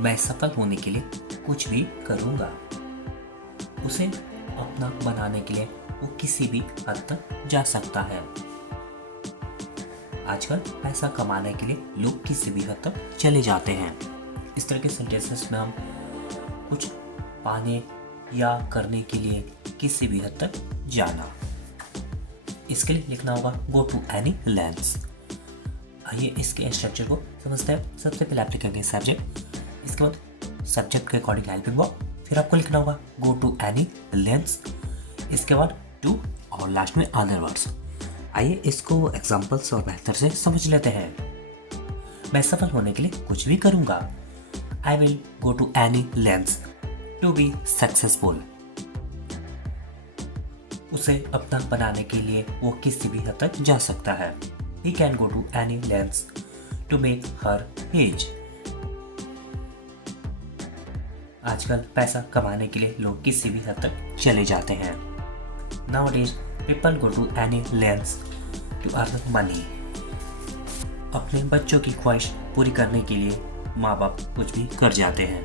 मैं सफल होने के लिए कुछ भी करूँगा। उसे अपना बनाने के लिए वो किसी भी हद तक जा सकता है। आजकल पैसा कमाने के लिए लोग किसी भी हद तक चले जाते हैं। इस तरह के सेंटेंसेस में हम कुछ पाने या करने के लिए किसी भी हद तक जाना, इसके लिए लिखना होगा गो टू एनी लेंथ्स। आइए इसके स्ट्रक्चर को समझते हैं। सबसे पहले आप लिखेंगे सब्जेक्ट, इसके बाद सब्जेक्ट के अकॉर्डिंग हेल्पिंग वर्ब, फिर आपको लिखना होगा गो टू एनी लेंथ्स, इसके बाद टू और लास्ट में अदर वर्ड्स। आइए इसको एग्जांपल्स और बेहतर से समझ लेते हैं। मैं सफल होने के लिए कुछ भी करूंगा। I will go to any lengths to be successful. उसे अपना बनाने के लिए वो किसी भी हद तक जा सकता है। He can go to any lengths to make her his। आजकल पैसा कमाने के लिए लोग किसी भी हद तक चले जाते हैं। Nowadays people go to any lengths to earn money। अपने बच्चों की ख्वाहिश पूरी करने के लिए माँ बाप कुछ भी कर जाते हैं।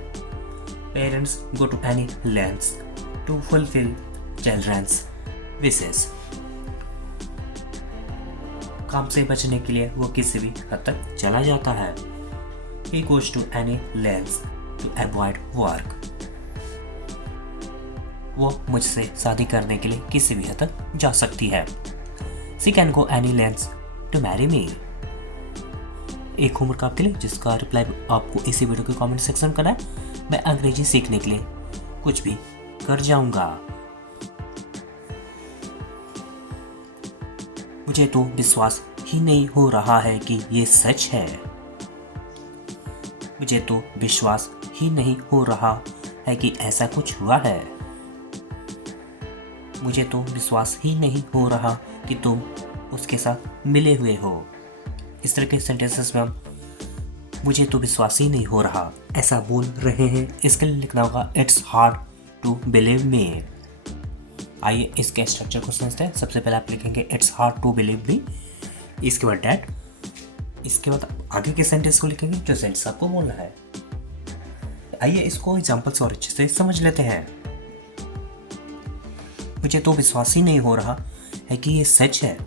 Parents go to any lengths to fulfill children's wishes। काम से बचने के लिए वो किसी भी हद तक चला जाता है। He goes to any lengths to avoid work। वो मुझसे शादी करने के लिए किसी भी हद तक जा सकती है। She can go any lengths to marry me। एक होमवर्क आपके लिए जिसका रिप्लाई आपको इसी वीडियो के कमेंट सेक्शन में करना है। मैं अंग्रेजी सीखने के लिए कुछ भी कर जाऊंगा। मुझे तो विश्वास ही नहीं हो रहा है कि ये सच है। मुझे तो विश्वास ही नहीं हो रहा है कि ऐसा कुछ हुआ है। मुझे तो विश्वास ही नहीं हो रहा कि तुम उसके साथ मिले हुए हो। इस तरह के सेंटेंसेस में हम मुझे तो विश्वास ही नहीं हो रहा ऐसा बोल रहे हैं। इसके लिए लिखना होगा it's hard to believe me. आइए इसके स्ट्रक्चर को समझते हैं। सबसे पहले आप लिखेंगे it's hard to believe me, इसके बाद डैट, इसके बाद आगे के सेंटेंस को लिखेंगे जो सेंटेंस आपको बोलना है। आइए इसको एग्जांपल्स और अच्छे से समझ लेते हैं। मुझे तो विश्वास ही नहीं हो रहा है कि ये सच है।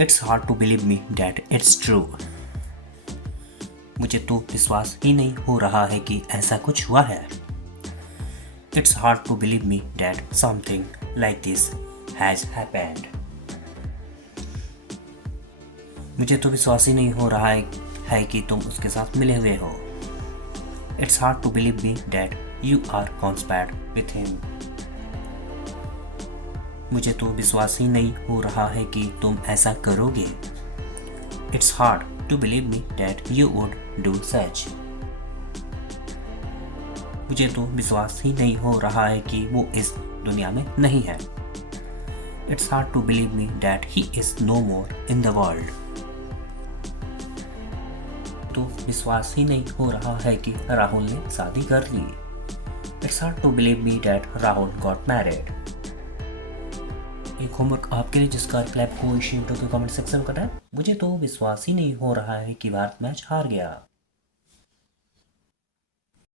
It's hard to believe me that it's true. मुझे तो विश्वास ही नहीं हो रहा है कि ऐसा कुछ हुआ है। It's hard to believe me that something like this has happened। मुझे तो विश्वास ही नहीं हो रहा है कि तुम उसके साथ मिले हुए हो। It's hard to believe me that you are conspired with him। मुझे तो विश्वास ही नहीं हो रहा है कि तुम ऐसा करोगे। It's hard to believe me that you would do such। मुझे तो विश्वास ही नहीं हो रहा है कि वो इस दुनिया में नहीं है। It's hard to believe me that he is no more in the world। तो विश्वास ही नहीं हो रहा है कि राहुल ने शादी कर ली। It's hard to believe me that Rahul got married। एक होमवर्क आपके लिए जिसका रिप्लाई आपको इसी वीडियो के कमेंट सेक्शन में करना है। मुझे तो विश्वास ही नहीं हो रहा है कि भारत मैच हार गया।